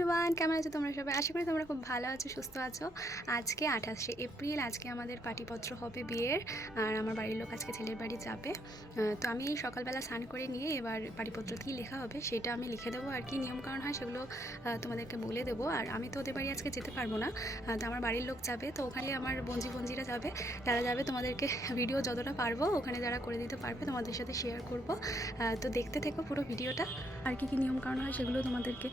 Everyone কেমন আছো তোমরা সবাই? আশা করি তোমরা খুব ভালো আছো, সুস্থ আছো। আজকে আঠাশে এপ্রিল, আজকে আমাদের পাটিপত্র হবে বিয়ের, আর আমার বাড়ির লোক আজকে ছেলের বাড়ি যাবে। তো আমি সকালবেলা স্নান করে নিয়ে এবার পাটিপত্র কী লেখা হবে, সেটা আমি লিখে দেবো, আর কি নিয়মকানুন হয় সেগুলো তোমাদেরকে বলে দেবো। আর আমি তো ওদের বাড়ি আজকে যেতে পারব না তো আমার বাড়ির লোক যাবে, তো ওখানে আমার বঞ্জি বঞ্জিরা যাবে, তারা যাবে তোমাদেরকে ভিডিও যতটা পারব, ওখানে যারা করে দিতে পারবে, তোমাদের সাথে শেয়ার করব। তো দেখতে থেকো পুরো ভিডিওটা, আর কী কী নিয়মকানুন হয় সেগুলো তোমাদেরকে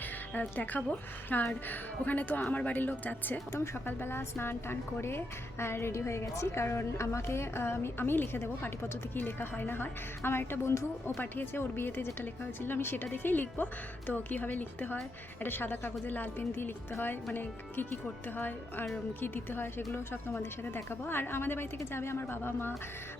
দেখাবো। আর ওখানে তো আমার বাড়ির লোক যাচ্ছে। একদম সকালবেলা স্নান টান করে রেডি হয়ে গেছি। কারণ আমাকে আমি আমি লিখে দেবো পাটিপত্রতে কী লেখা হয় না হয়। আমার একটা বন্ধু ও পাঠিয়েছে ওর বিয়েতে যেটা লেখা হয়েছিল আমি সেটা দেখেই লিখব। তো কীভাবে লিখতে হয়? একটা সাদা কাগজে লাল পেন দিয়ে লিখতে হয় মানে কী কী করতে হয় আর কী দিতে হয় সেগুলো সব তোমাদের সাথে দেখাবো। আর আমাদের বাড়ি থেকে যাবে আমার বাবা মা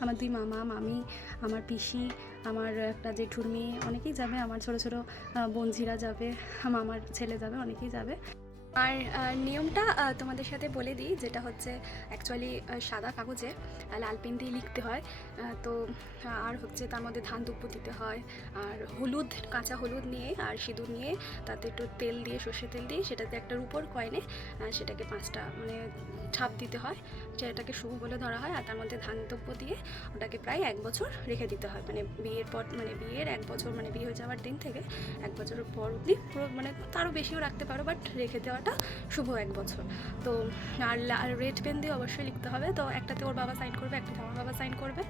আমার দুই মামা মামি আমার পিসি আমার একটা জেঠুর মেয়ে অনেকেই যাবে। আমার ছোটো ছোটো আহ, বোনঝিরা যাবে মামার ছেলে যাবে অনেকেই যাবে আর নিয়মটা তোমাদের সাথে বলে দিই, যেটা হচ্ছে অ্যাকচুয়ালি সাদা কাগজে লাল পেন দিয়ে লিখতে হয়। তো আর হচ্ছে তার মধ্যে ধান দুব্য দিতে হয়। আর হলুদ, কাঁচা হলুদ নিয়ে, আর সিঁদুর নিয়ে, তাতে একটু তেল দিয়ে, সর্ষে তেল দিয়ে, সেটাতে একটা রূপোর কয়েনে সেটাকে পাঁচটা মানে ছাপ দিতে হয়। সেটাকে শুভ বলে ধরা হয়, আর তার মধ্যে ধান দ্রব্য দিয়ে ওটাকে প্রায় এক বছর রেখে দিতে হয়। মানে বিয়ের পর মানে বিয়ের এক বছর মানে বিয়ে হয়ে যাওয়ার দিন থেকে এক বছরের পর অবধি, পুরো মানে তারও বেশিও রাখতে পারো বাট রেখে দেওয়াটা শুভ এক বছর। তো আর রেড পেন দিয়ে অবশ্যই লিখতে হবে। তো একটাতে ওর বাবা সাইন করবে, একটাতে আমার বাবা সাইন করবে।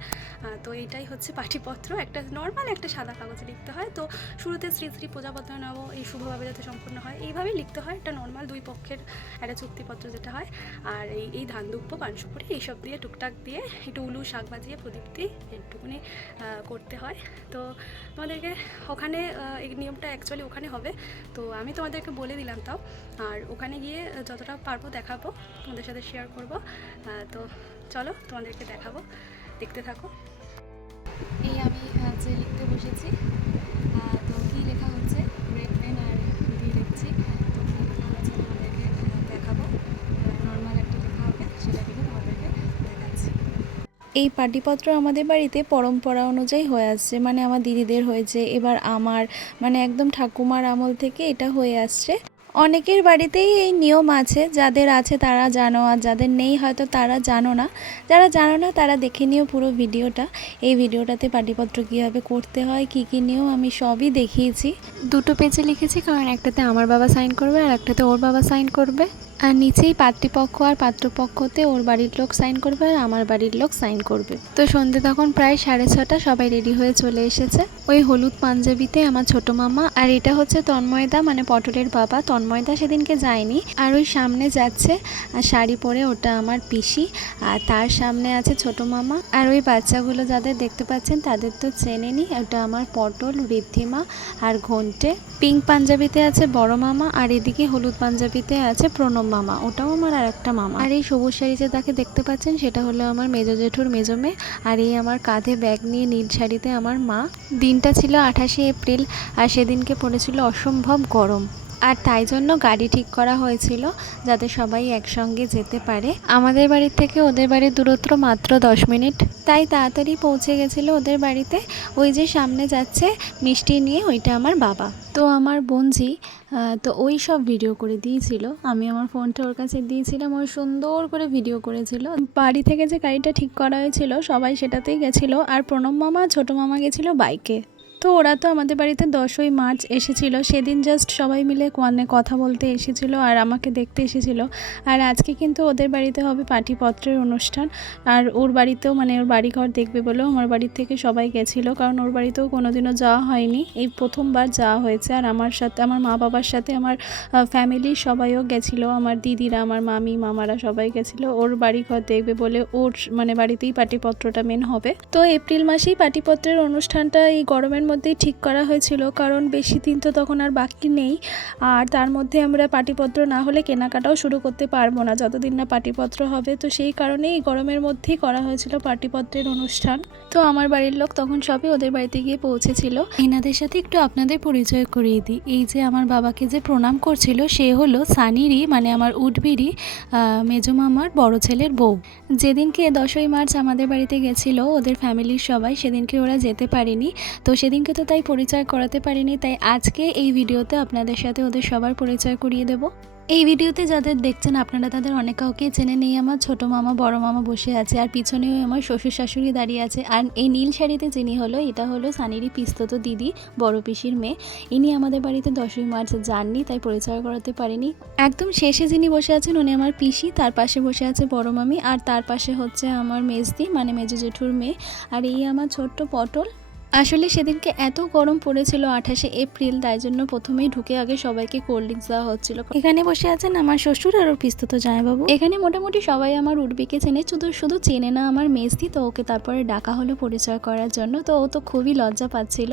তো এইটাই হচ্ছে পাঠিপত্র একটা নর্মাল একটা সাদা কাগজে লিখতে হয়। তো শুরুতে শ্রী শ্রী প্রজাপত্র নেব, এই শুভভাবে যাতে সম্পূর্ণ হয়, এইভাবেই লিখতে হয়। একটা নর্মাল দুই পক্ষের একটা চুক্তিপত্র যেটা হয়। আর এই এই ধান দুপ্প পানসুপুরি এইসব দিয়ে, টুকটাক দিয়ে, একটু উলু শাক বাজিয়ে প্রদীপ দিয়ে একটুকুনি করতে হয়। তো তোমাদেরকে ওখানে এই নিয়মটা অ্যাকচুয়ালি ওখানে হবে। তো আমি তোমাদেরকে বলে দিলাম তাও। আর ওখানে গিয়ে যতটা পারব দেখাবো তোমাদের সাথে শেয়ার করব। তো চলো তোমাদেরকে দেখাবো। দেখতে থাকো। এই আমি যে লিখতে বসেছি। তো কী লেখা হচ্ছে? রেড পেন আর দিয়ে লিখছি। তো কী লেখা হচ্ছে তোমাদেরকে দেখাবো। নর্মাল একটা লেখা হবে সেটা লিখে তোমাদেরকে দেখাচ্ছি। এই পাটিপত্র আমাদের বাড়িতে পরম্পরা অনুযায়ী হয়ে আসছে। মানে আমার দিদিদের হয়েছে এবার আমার মানে একদম ঠাকুমার আমল থেকে এটা হয়ে আসছে। অনেকের বাড়িতেই এই নিয়ম আছে, যাদের আছে তারা জানো আর যাদের নেই হয়তো তারা জানো না। যারা জানো না তারা দেখে নিও পুরো ভিডিওটা। এই ভিডিওটাতে পাটিপত্র কীভাবে করতে হয়, কি কি নিয়ম আমি সবই দেখিয়েছি। দুটো পেজে লিখেছি, কারণ একটাতে আমার বাবা সাইন করবে আর একটাতে ওর বাবা সাইন করবে। আর নিচেই পাত্রীপক্ষ আর পাত্রপক্ষতে ওর বাড়ির লোক সাইন করবে আর আমার বাড়ির লোক সাইন করবে। তো সন্ধে তখন প্রায় সাড়ে ছটা সবাই রেডি হয়ে চলে এসেছে। ওই হলুদ পাঞ্জাবিতে আমার ছোট মামা আর এটা হচ্ছে তন্ময়দা মানে পটলের বাবা। তন্ময়দা সেদিনকে যায়নি আর ওই সামনে যাচ্ছে আর শাড়ি পরে ওটা আমার পিসি আর তার সামনে আছে ছোট মামা। আর ওই বাচ্চাগুলো যাদের দেখতে পাচ্ছেন তাদের তো চেনে চেনেনি, ওটা আমার পটল ঋদ্ধিমা আর ঘন্টে। পিঙ্ক পাঞ্জাবিতে আছে বড় মামা আর এদিকে হলুদ পাঞ্জাবিতে আছে প্রণব মামা, ওটাও আমার আর একটা মামা। আর এই সবুজ শাড়ি যে তাকে দেখতে পাচ্ছেন, সেটা হলো আমার মেজো জেঠুর মেজো মেয়ে, আর এই আমার কাঁধে ব্যাগ নিয়ে নীল শাড়িতে আমার মা। দিনটা ছিল আঠাশে এপ্রিল, আর সেদিনকে পড়েছিল অসম্ভব গরম। আর তাই জন্য গাড়ি ঠিক করা হয়েছিল যাতে সবাই একসঙ্গে যেতে পারে। আমাদের বাড়ির থেকে ওদের বাড়ির দূরত্ব মাত্র দশ মিনিট। তাই তাড়াতাড়ি পৌঁছে গেছিল ওদের বাড়িতে। ওই যে সামনে যাচ্ছে মিষ্টি নিয়ে, ওইটা আমার বাবা। তো আমার বোনজি তো ওই সব ভিডিও করে দিয়েছিল। আমি আমার ফোনটা ওর কাছে দিয়েছিলাম। ওই সুন্দর করে ভিডিও করেছিল। বাড়ি থেকে যে গাড়িটা ঠিক করা হয়েছিল, সবাই সেটাতেই গেছিল। আর প্রণব মামা, ছোটো মামা গেছিল বাইকে। তো ওরা তো আমাদের বাড়িতে দশই মার্চ এসেছিল। সেদিন জাস্ট সবাই মিলে মানে কথা বলতে এসেছিল আর আমাকে দেখতে এসেছিল। আর আজকে কিন্তু ওদের বাড়িতে হবে পাটিপত্রের অনুষ্ঠান। আর ওর বাড়িতেও মানে ওর বাড়িঘর দেখবে বলেও আমার বাড়ির থেকে সবাই গেছিল। কারণ ওর বাড়িতেও কোনোদিনও যাওয়া হয়নি। এই প্রথমবার যাওয়া হয়েছে। আর আমার সাথে, আমার মা বাবার সাথে আমার ফ্যামিলির সবাইও গেছিল। আমার দিদিরা, আমার মামি, মামারা সবাই গেছিল। ওর বাড়িঘর দেখবে বলে ওর মানে বাড়িতেই পাটিপত্রটা মেন হবে। তো এপ্রিল মাসেই পাটিপত্রের অনুষ্ঠানটা এই গরমের মধ্যেই ঠিক করা হয়েছিল, কারণ বেশি দিন তো তখন আর বাকি নেই। আর তার মধ্যে আমরা পাটিপত্র না হলে কেনাকাটাও শুরু করতে পারব না, যতদিন না পাটিপত্র হবে। তো সেই কারণেই গরমের মধ্যেই করা হয়েছিল পাটিপত্রের অনুষ্ঠান। তো আমার বাড়ির লোক তখন সবই ওদের বাড়িতে গিয়ে পৌঁছেছিল। এনাদের সাথে একটু আপনাদের পরিচয় করিয়ে দিই। এই যে আমার বাবাকে যে প্রণাম করছিল, সে হলো সানিরই মানে আমার উডবিরই মেজো মামার বড় ছেলের বউ। যেদিনকে দশই মার্চ আমাদের বাড়িতে গেছিল ওদের ফ্যামিলির সবাই, সেদিনকে ওরা যেতে পারেনি। তো সেদিন সেদিনকে তো তাই পরিচয় করাতে পারিনি, তাই আজকে এই ভিডিওতে আপনাদের সাথে ওদের সবার পরিচয় করিয়ে দেব। এই ভিডিওতে যাদের দেখছেন, আপনারা তাদের অনেক কাউকে চেনে নেই, আমার ছোট মামা, বড় মামা বসে আছে, আর পিছনেও আমার শ্বশুর শাশুড়ি দাঁড়িয়ে আছে, আর এই নীল শাড়িতে যিনি হলো, এটা হলো সানিরি পিস্তত দিদি, বড় পিসির মেয়ে। ইনি আমাদের বাড়িতে দশই মার্চ যাননি, তাই পরিচয় করাতে পারিনি। একদম শেষে যিনি বসে আছেন, উনি আমার পিসি, তার পাশে বসে আছে বড় মামি, আর তার পাশে হচ্ছে আমার মেজদি মানে মেজো জেঠুর মেয়ে। আর এই আমার ছোট্ট পটল আসলে সেদিনকে এত গরম পড়েছিল আঠাশে এপ্রিল তাই জন্য প্রথমেই ঢুকে আগে সবাইকে কোল্ড ড্রিঙ্কস দেওয়া হচ্ছিল। এখানে বসে আছেন আমার শ্বশুর আর ওর পিস্তত জামাইবাবু। এখানে মোটামুটি সবাই আমার উর্বিকে চেনে শুধু শুধু চেনে না আমার মেজদি তো ওকে তারপরে ডাকা হলো পরিচয় করার জন্য তো ও তো খুবই লজ্জা পাচ্ছিল।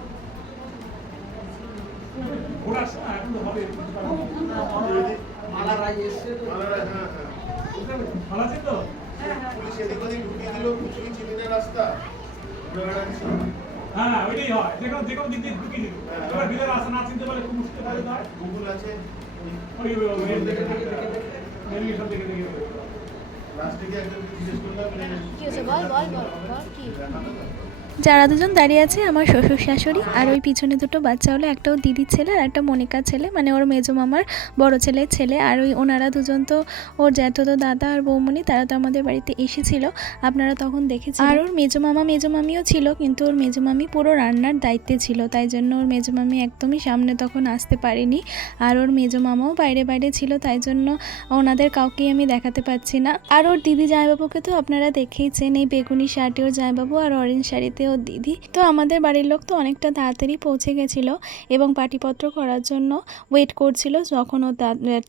এখন হবে। হ্যাঁ, হ্যাঁ। ভালো আছেন তো? পুলিশ এদিক ওদিক ঢুকিয়ে দিল কিছুই চিনি না রাস্তা হ্যাঁ ওইটাই হয়। যে কোনো যে কোনো দিক দিয়ে ঢুকিয়ে দিল। এবার ভিতরে রাস্তা না চিনতে পারলে খুব মুশকিল হয়ে। যায় গুগল আছে। ওই ওই ওই ওই দেখে দেখে নেভিগেশন দেখে। দেখে লাস্টে গিয়ে একজন জিজ্ঞেস করলাম দেখানো তো? যারা দুজন দাঁড়িয়ে আছে, আমার শ্বশুর শাশুড়ি আর ওই পিছনে দুটো বাচ্চা হলো একটা দিদির ছেলে আর একটা মনিকার ছেলে। মানে ওর মেজো মামার বড় ছেলের ছেলে। আর ওই ওনারা দুজন তো ওর জ্যাঠতো দাদা আর বৌমনি তারা তো আমাদের বাড়িতে এসেছিল। আপনারা তখন দেখেছেন। আর ওর মেজো মামা মেজো মামিও ছিল, কিন্তু ওর মেজো মামি পুরো রান্নার দায়িত্বে ছিল। তাই জন্য ওর মেজো মামি একদমই সামনে তখন আসতে পারেনি। আর ওর মেজো মামাও বাইরে বাইরে ছিল, তাই জন্য ওনাদের কাউকেই আমি দেখাতে পাচ্ছি না। আর ওর দিদি জামাইবাবুকে তো আপনারা দেখেইছেন, এই বেগুনি শার্টে ওর জামাইবাবু আর অরেঞ্জ শাড়িতে ওর দিদি। তো আমাদের বাড়ির লোক তো অনেকটা তাড়াতাড়ি পৌঁছে গেছিল এবং পাটিপত্র করার জন্য ওয়েট করছিল যখন ও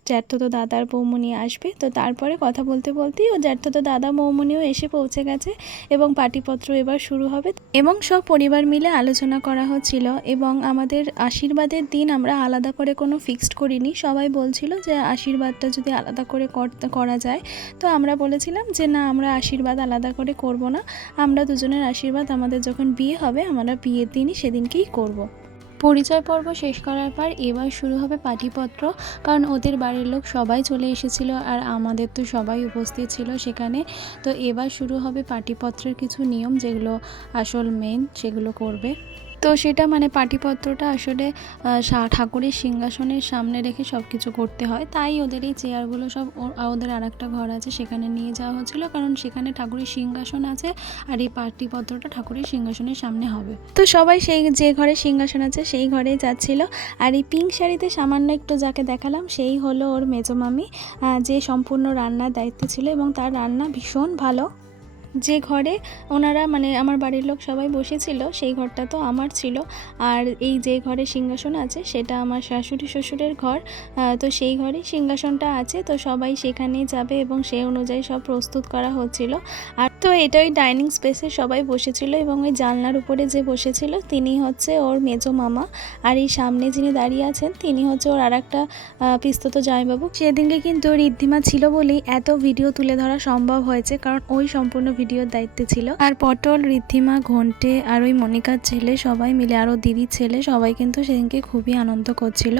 জ্যাঠতো দাদার বৌমনি আসবে। তো তারপরে কথা বলতে বলতেই ও জ্যাঠতো দাদা বৌমনিও এসে পৌঁছে গেছে এবং পাটিপত্র এবার শুরু হবে। এবং সব পরিবার মিলে আলোচনা করা হচ্ছিল এবং আমাদের আশীর্বাদের দিন আমরা আলাদা করে কোনো ফিক্সড করিনি। সবাই বলছিল যে আশীর্বাদটা যদি আলাদা করে করা যায়। তো আমরা বলেছিলাম যে না, আমরা আশীর্বাদ আলাদা করে করব না। আমরা দুজনের আশীর্বাদ আমাদের যখন বিয়ে হবে, আমরা বিয়ের দিনই সেদিনকেই করব। পরিচয় পর্ব শেষ করার পর এবার শুরু হবে পাটিপত্র, কারণ ওদের বাড়ির লোক সবাই চলে এসেছিল আর আমাদের তো সবাই উপস্থিত ছিল সেখানে তো এবার শুরু হবে পাটিপত্রের কিছু নিয়ম, যেগুলো আসল মেন সেগুলো করবে তো সেটা মানে পাটিপত্রটা আসলে ঠাকুরের সিংহাসনের সামনে রেখে সব কিছু করতে হয়। তাই ওদের এই চেয়ারগুলো সব ওদের আর একটা ঘর আছে, সেখানে নিয়ে যাওয়া হচ্ছিল। কারণ সেখানে ঠাকুরের সিংহাসন আছে আর এই পাটিপত্রটা ঠাকুরের সিংহাসনের সামনে হবে। তো সবাই সেই যে ঘরে সিংহাসন আছে, সেই ঘরেই যাচ্ছিল। আর এই পিঙ্ক শাড়িতে সামান্য একটু যাকে দেখালাম, সেই হলো ওর মেজো মামি যে সম্পূর্ণ রান্নার দায়িত্ব ছিল এবং তার রান্না ভীষণ ভালো। যে ঘরে ওনারা মানে আমার বাড়ির লোক সবাই বসেছিল, সেই ঘরটা তো আমার ছিল। আর এই যে ঘরে সিংহাসন আছে, সেটা আমার শাশুড়ি শ্বশুরের ঘর। তো সেই ঘরে সিংহাসনটা আছে, তো সবাই সেখানেই যাবে এবং সেই অনুযায়ী সব প্রস্তুত করা হচ্ছিল। আর তো এটা ওই ডাইনিং স্পেসে সবাই বসেছিল এবং ওই জানলার উপরে যে বসেছিল, তিনি হচ্ছে ওর মেজো মামা। আর এই সামনে যিনি দাঁড়িয়ে আছেন, তিনি হচ্ছে ওর আর একটা পিস্তত জামাইবাবু। সেদিনকে কিন্তু ঋদ্ধিমা ছিল বলেই এত ভিডিও তুলে ধরা সম্ভব হয়েছে, কারণ ওই সম্পূর্ণ ভিডিওর দায়িত্বে ছিল। আর পটল ঋদ্ধিমা ঘন্টে আর ওই মনিকার ছেলে সবাই মিলে, আরও দিদির ছেলে সবাই কিন্তু সেদিনকে খুবই আনন্দ করছিল।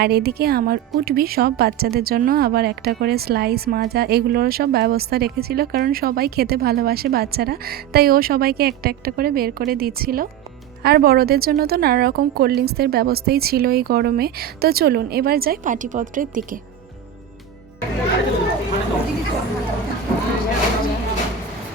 আর এদিকে আমার উঠবি সব বাচ্চাদের জন্য আবার একটা করে স্লাইস মাজা এগুলোর সব ব্যবস্থা রেখেছিল কারণ সবাই খেতে ভালোবাসে বাচ্চারা। তাই ও সবাইকে একটা একটা করে বের করে দিচ্ছিল। আর বড়দের জন্য তো নানা রকম কোল্ড ড্রিঙ্কসের ব্যবস্থাই ছিল এই গরমে। তো চলুন, এবার যাই পাটিপত্রের দিকে।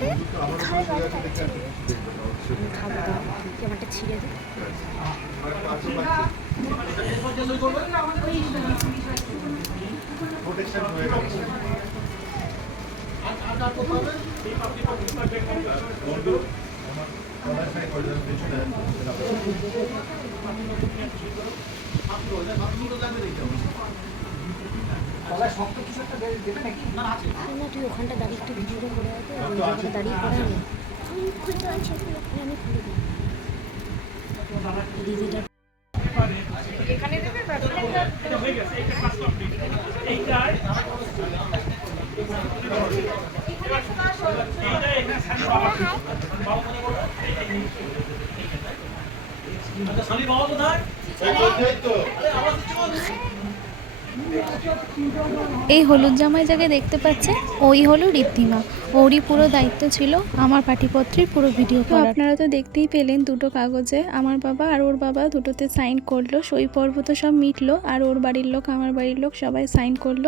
যাবে। আমার পাশে আছে দেখে একটা কিছু দেখবে না, অবশ্যই। আর পাঁচও পাচ্ছে। Protection গেছে। বন্ধু, আমার সবার সাথে কয়জন পেছনে আছে? না তুই ওখানটা দাঁড়িয়ে একটু ভিডিওটা করে ওখানে দাঁড়িয়ে করে আমি খুলতে পারছি আমি খুলে দিই দিদিটা হয়ে গেছে এইটা কাজ কমপ্লিট এইটার এইটা এখানে সানি বাবা বাবা মনে করো আচ্ছা সানি বাবা কোথায় তো, এই তো। এই হলুদ জামাই যাকে দেখতে পাচ্ছেন ওই হলো ঋদ্ধিমা ওরই পুরো দায়িত্ব ছিল আমার পাঠিপত্রের পুরো ভিডিও তো আপনারা তো দেখতেই পেলেন দুটো কাগজে আমার বাবা আর ওর বাবা দুটোতে সাইন করল সই পর্ব তো সব মিটলো আর ওর বাড়ির লোক আমার বাড়ির লোক সবাই সাইন করল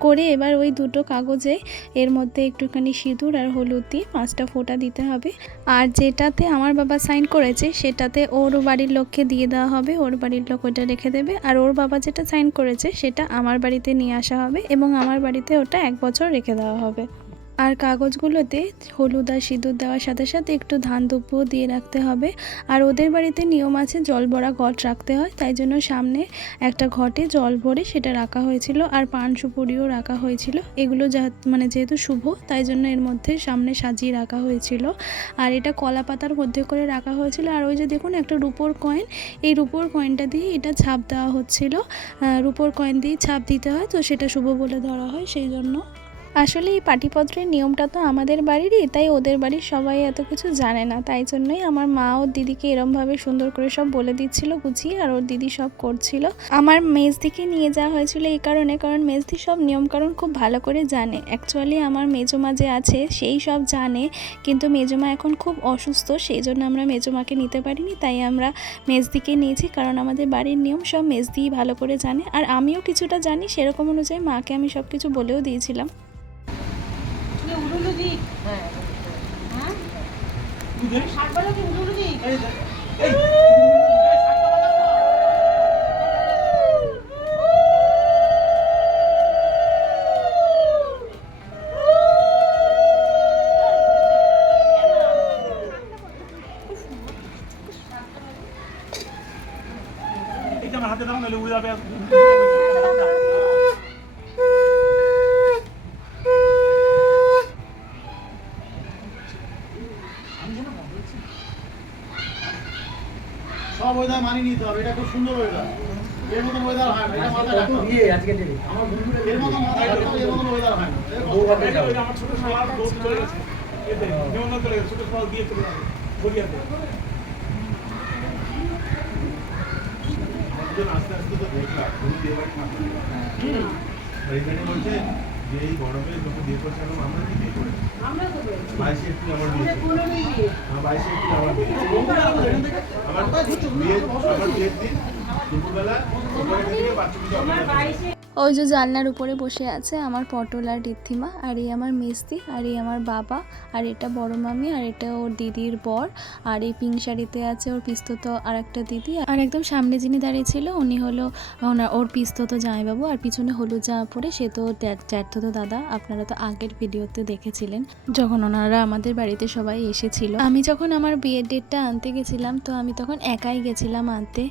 করে এবার ওই দুটো কাগজে এর মধ্যে একটুখানি সিঁদুর আর হলুদ দিয়ে পাঁচটা ফোঁটা দিতে হবে। আর যেটাতে আমার বাবা সাইন করেছে সেটাতে ওর বাড়ির লোককে দিয়ে দেওয়া হবে ওর বাড়ির লোক ওটা রেখে দেবে আর ওর বাবা যেটা সাইন করেছে সেটা আমার বাড়িতে নিয়ে আসা হবে এবং আমার বাড়িতে ওটা এক বছর রেখে দেওয়া হবে। আর কাগজগুলোতে হলুদ আর সিঁদুর দেওয়ার সাথে সাথে একটু ধান দুপুও দিয়ে রাখতে হবে। আর ওদের বাড়িতে নিয়ম আছে জল ভরা ঘট রাখতে হয়, তাই জন্য সামনে একটা ঘটে জল ভরে সেটা রাখা হয়েছিল আর পান সুপুরিও রাখা হয়েছিল। এগুলো যা মানে যেহেতু শুভ, তাই জন্য এর মধ্যে সামনে সাজিয়ে রাখা হয়েছিল। আর এটা কলা পাতার মধ্যে করে রাখা হয়েছিল। আর ওই যে দেখুন একটা রুপোর কয়েন, এই রুপোর কয়েনটা দিয়ে এটা ছাপ দেওয়া হচ্ছিল। রুপোর কয়েন দিয়ে ছাপ দিতে হয়, তো সেটা শুভ বলে ধরা হয়, সেই জন্য আসলে এই পাটিপত্রের নিয়মটা তো আমাদের বাড়িরই, তাই ওদের বাড়ির সবাই এত কিছু জানে না। তাই জন্যই আমার মা ও দিদিকে এরমভাবে সুন্দর করে সব বলে দিচ্ছিল, গুছিয়ে আর ওর দিদি সব করছিল। আমার মেজদিকে নিয়ে যাওয়া হয়েছিল এই কারণে, কারণ মেজদি সব নিয়মকানুন খুব ভালো করে জানে। অ্যাকচুয়ালি আমার মেজমা যে আছে, সেই সব জানে, কিন্তু মেজমা এখন খুব অসুস্থ সেই জন্য আমরা মেজমাকে নিতে পারিনি, তাই আমরা মেজদিকে নিয়েছি, কারণ আমাদের বাড়ির নিয়ম সব মেজদিই ভালো করে জানে। আর আমিও কিছুটা জানি, সেরকম অনুযায়ী মাকে আমি সব কিছু বলেও দিয়েছিলাম। এইটা হবে এটা খুব সুন্দর ওয়েদার এর মতন ওয়েদার হয় না এটা মাথায় রাখতে হবে। এর মতন মাথায় রাখতে হবে এর মতন ওয়েদার হয় না। আমার ছোট শালা দৌড় চলে গেছে। এতে নিমন্ত্রণ চলে গেছে ছোট শালা দিয়ে চলে যাবে গড়িয়াতে। আস্তে আস্তে তো দেখলাম তুমি বিয়ে না এইখানে বলছে যে এই গরমে যখন বিয়ে করছে এখন আমরা কি বিয়ে করেছি বাইশে আমার বিয়ে হ্যাঁ বাইশে আমার বিয়ে। আমার বিয়ে আমার বিয়ের দিন দুপুরবেলা ওখানে থেকে বাচ্চা ওই যে জানলার উপরে বসে আছে আমার পটল আর ঋদ্ধিমা আর এই আমার মেজদি আর এই আমার বাবা, আর এটা বড় মামি, আর এটা ওর দিদির বর, আর এই পিঙ্ক শাড়িতে আছে ওর পিস্তত আর একটা দিদি, আর একদম সামনে যিনি দাঁড়িয়ে ছিল উনি হলো ওনার, ওর পিস্তত জামাইবাবু, আর পিছনে হলুদ জামা পরে সে তো জ্যাঠতো দাদা, আপনারা তো আগের ভিডিওতে দেখেছিলেন, যখন ওনারা আমাদের বাড়িতে সবাই এসেছিল। আমি যখন আমার বিয়ের ডেটটা আনতে গেছিলাম, তো আমি তখন একাই গেছিলাম আনতে,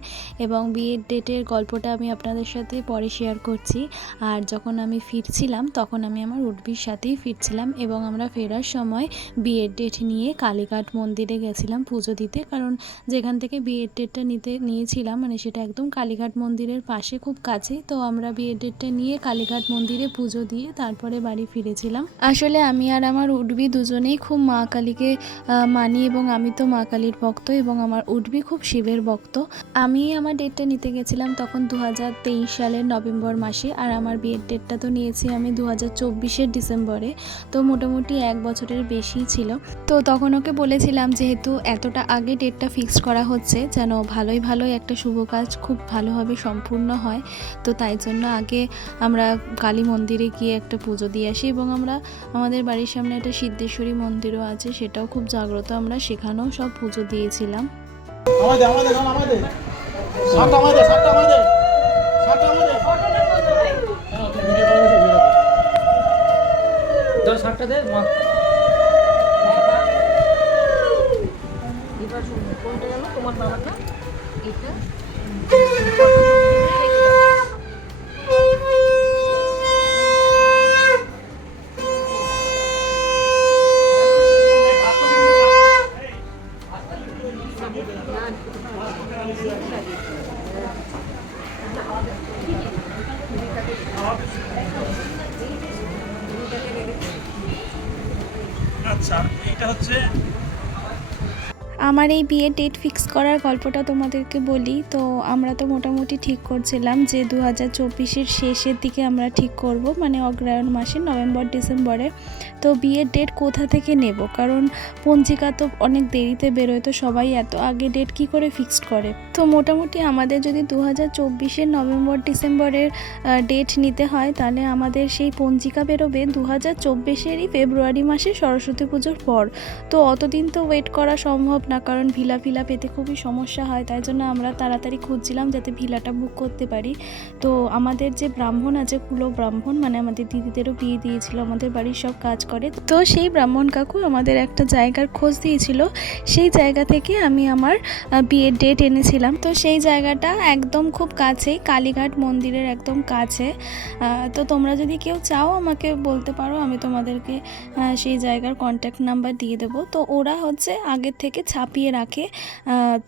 এবং বিয়ের ডেটের গল্পটা আমি আপনাদের সাথে পরে শেয়ার করছি। গেছি। আর যখন আমি ফিরছিলাম, তখন আমি আমার উডবির সাথেই ফিরছিলাম এবং আমরা ফেরার সময় বিয়ের ডেট নিয়ে কালীঘাট মন্দিরে গেছিলাম পুজো দিতে। কারণ যেখান থেকে বিয়ের ডেটটা নিতে, নিয়েছিলাম মানে সেটা একদম কালীঘাট মন্দিরের পাশে, খুব কাছে। তো আমরা বিয়ের ডেটটা নিয়ে কালীঘাট মন্দিরে পুজো দিয়ে তারপরে বাড়ি ফিরেছিলাম। আসলে আমি আর আমার উডবি দুজনেই খুব মা কালীকে মানি এবং আমি তো মা কালীর ভক্ত এবং আমার উডবি খুব শিবের ভক্ত। আমি আমার ডেটটা নিতে গেছিলাম তখন দু হাজার তেইশ সালের নভেম্বর মাসে। আর আমার বিয়ের ডেটটা তো নিয়েছি আমি দু হাজার চব্বিশের ডিসেম্বরে, তো মোটামুটি এক বছরের বেশি ছিল। তো তখন ওকে বলেছিলাম যেহেতু এতটা আগে ডেটটা ফিক্স করা হচ্ছে যেন ভালোই ভালোই একটা শুভ কাজ খুব ভালোভাবে সম্পূর্ণ হয়, তো তাই জন্য আগে আমরা কালী মন্দিরে গিয়ে একটা পুজো দিয়ে আসি এবং আমরা আমাদের বাড়ির সামনে একটা সিদ্ধেশ্বরী মন্দিরও আছে, সেটাও খুব জাগ্রত আমরা সেখানেও সব পুজো দিয়েছিলাম। আমাদের আমাদের আমাদের। আমাদের আমাদের। দশ জানো? তোমার বাবার না এটা? আমার এই বিয়ের ডেট ফিক্স করার গল্পটা তোমাদেরকে বলি। তো আমরা তো মোটামুটি ঠিক করছিলাম যে দু হাজার চব্বিশের শেষের দিকে আমরা ঠিক করব মানে অগ্রায়ণ মাসে, নভেম্বর, ডিসেম্বরে। তো বিয়ের ডেট কোথা থেকে নেব? কারণ পঞ্জিকা তো অনেক দেরিতে বেরোয়, তো সবাই এত আগে ডেট কি করে ফিক্সড করে? তো মোটামুটি আমাদের যদি দু হাজার চব্বিশের নভেম্বর, ডিসেম্বরের ডেট নিতে হয়, তাহলে আমাদের সেই পঞ্জিকা বেরোবে দু হাজার চব্বিশেরই ফেব্রুয়ারি মাসে সরস্বতী পুজোর পর। তো অতদিন তো ওয়েট করা সম্ভব না কারণ ভিলা ফিলা পেতে খুবই সমস্যা হয়, তাই জন্য আমরা তাড়াতাড়ি খুঁজছিলাম যাতে ভিলাটা বুক করতে পারি। তো আমাদের যে ব্রাহ্মণ আছে, কুলো ব্রাহ্মণ মানে আমাদের দিদিদেরও বিয়ে দিয়েছিল, আমাদের বাড়ির সব কাজ করে। তো সেই ব্রাহ্মণ কাকু আমাদের একটা জায়গার খোঁজ দিয়েছিল। সেই জায়গা থেকে আমি আমার বিয়ের ডেট এনেছিলাম। তো সেই জায়গাটা একদম খুব কাছেই, কালীঘাট মন্দিরের একদম কাছে। তো তোমরা যদি কেউ চাও আমাকে বলতে পারো, আমি তোমাদেরকে সেই জায়গার কন্ট্যাক্ট নাম্বার দিয়ে দেবো। তো ওরা হচ্ছে আগের থেকে ছাপিয়ে রাখে।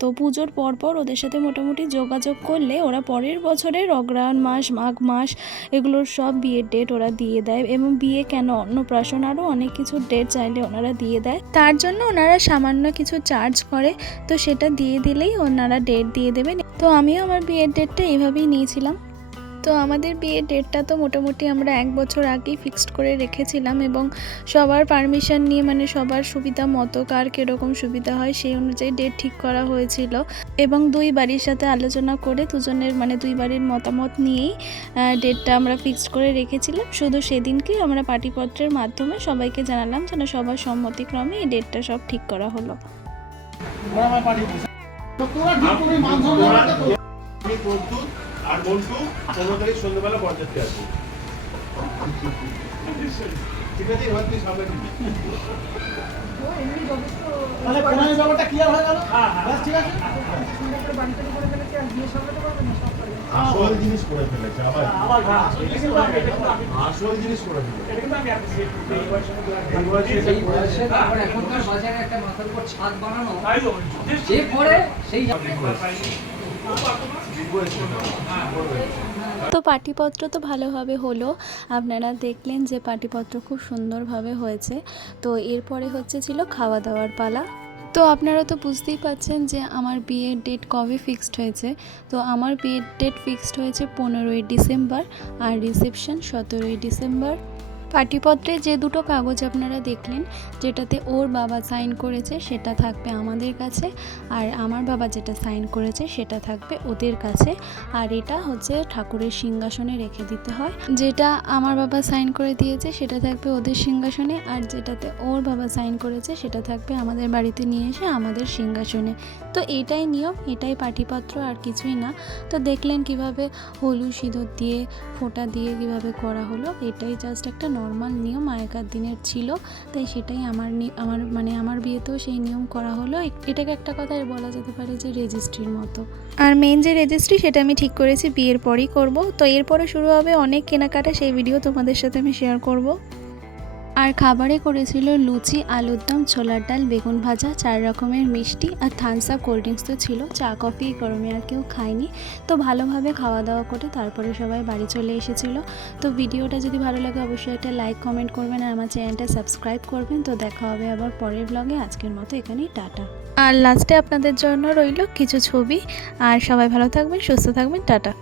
তো পুজোর পর পর ওদের সাথে মোটামুটি যোগাযোগ করলে ওরা পরের বছরের অগ্রহায়ণ মাস, মাঘ মাস এগুলোর সব বিয়ের ডেট ওরা দিয়ে দেয় এবং বিয়ে কেন? অন্নপ্রাশন আরও অনেক কিছু ডেট চাইলে ওনারা দিয়ে দেয়। তার জন্য ওনারা সামান্য কিছু চার্জ করে, তো সেটা দিয়ে দিলেই ওনারা ডেট দিয়ে দেবেন। তো আমিও আমার বিয়ের ডেটটা এইভাবেই নিয়েছিলাম। তো আমাদের বিয়ের ডেটটা তো মোটামুটি আমরা এক বছর আগেই ফিক্সড করে রেখেছিলাম এবং সবার পারমিশন নিয়ে মানে সবার সুবিধা মতো কার কীরকম সুবিধা হয় সেই অনুযায়ী ডেট ঠিক করা হয়েছিল। এবং দুই বাড়ির সাথে আলোচনা করে দুজনের মানে দুই বাড়ির মতামত নিয়েই ডেটটা আমরা ফিক্সড করে রেখেছিলাম। শুধু সেদিনকে আমরা পাটিপত্রের মাধ্যমে সবাইকে জানালাম যেন সবার সম্মতিক্রমে এই ডেটটা সব ঠিক করা হলো। তোরা করে আর মন্টু পনেরো তারিখ সন্ধ্যেবেলা বরযাত্রী আছে ঠিক আছে এবার তুই সামনে দিবি। তাহলে প্রণামী ব্যাপারটা ক্লিয়ার হয়ে গেল? ব্যাস ঠিক আছে? আসল জিনিস করে ফেলেছে আবার আসল জিনিস ফেলেছে। এখনকার বাজারে একটা মাথার উপর ছাদ বানানো তাই তো যে করে সেই তো পাটিপত্র তো ভালোভাবে হলো। আপনারা দেখলেন যে পাটিপত্র খুব সুন্দরভাবে হয়েছে। তো এরপরে হচ্ছে ছিল খাওয়া দাওয়ার পালা। তো আপনারা তো বুঝতেই পাচ্ছেন যে আমার বিয়ের ডেট কবে ফিক্সড হয়েছে। তো আমার বিয়ের ডেট ফিক্সড হয়েছে পনেরোই ডিসেম্বর আর রিসেপশন সতেরোই ডিসেম্বর। পাটিপত্রে যে দুটো কাগজ আপনারা দেখলেন, যেটাতে ওর বাবা সাইন করেছে সেটা থাকবে আমাদের কাছে, আর আমার বাবা যেটা সাইন করেছে সেটা থাকবে ওদের কাছে, আর এটা হচ্ছে ঠাকুরের সিংহাসনে রেখে দিতে হয়। যেটা আমার বাবা সাইন করে দিয়েছে সেটা থাকবে ওদের সিংহাসনে, আর যেটাতে ওর বাবা সাইন করেছে সেটা থাকবে আমাদের বাড়িতে নিয়ে এসে আমাদের সিংহাসনে। তো এটাই নিয়ম, এটাই পাটিপত্র আর কিছুই না। তো দেখলেন কীভাবে হলুদ সিঁদুর দিয়ে, ফোঁটা দিয়ে কীভাবে করা হলো, এটাই জাস্ট একটা নর্মাল নিয়ম আগেকার দিনের ছিল, তাই সেটাই আমার আমার মানে আমার বিয়েতেও সেই নিয়ম করা হলো। এটাকে একটা কথায় বলা যেতে পারে যে রেজিস্ট্রির মতো। আর মেন যে রেজিস্ট্রি সেটা আমি ঠিক করেছি, বিয়ের পরেই করব। তো এরপরে শুরু হবে অনেক কেনাকাটা, সেই ভিডিও তোমাদের সাথে আমি শেয়ার করব। আর খাবারে করেছিল লুচি, আলুর দম, ছোলার ডাল, বেগুন ভাজা, চার রকমের মিষ্টি আর থামস আপ কোল্ড ড্রিঙ্কস তো ছিল। চা, কফি, গরমে আর কেউ খায়নি। তো ভালোভাবে খাওয়া দাওয়া করে তারপরে সবাই বাড়ি চলে এসেছিল। তো ভিডিওটা যদি ভালো লাগে অবশ্যই একটা লাইক কমেন্ট করবেন আর আমার চ্যানেলটা সাবস্ক্রাইব করবেন। তো দেখা হবে আবার পরের ব্লগে আজকের মতো এখানেই টাটা। আর লাস্টে আপনাদের জন্য রইল কিছু ছবি। আর সবাই ভালো থাকবেন, সুস্থ থাকবেন, টাটা।